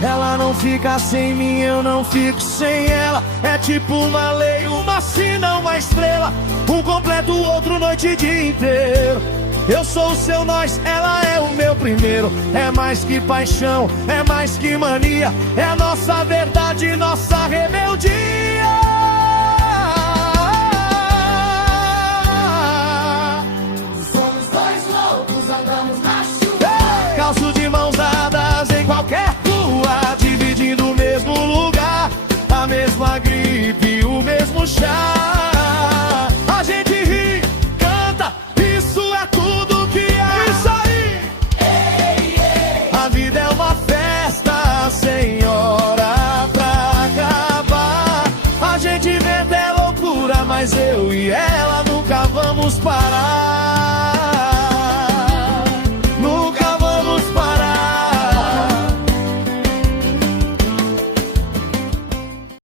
Ela não fica sem mim, eu não fico sem ela. É tipo uma lei, uma sina, uma estrela. Um completo, o outro noite e dia inteiro. Eu sou o seu nós, ela é o meu primeiro. É mais que paixão, é mais que mania. É a nossa verdade, nossa rebeldia. Somos dois loucos, andamos na chuva. Calço de mãos dadas em qualquer rua, dividindo o mesmo lugar, a mesma gripe, o mesmo chá. A gente ri, canta, isso é tudo que é. Isso aí! Ei, ei. A vida é uma festa sem hora pra acabar. A gente inventa é loucura, mas eu e ela nunca vamos parar.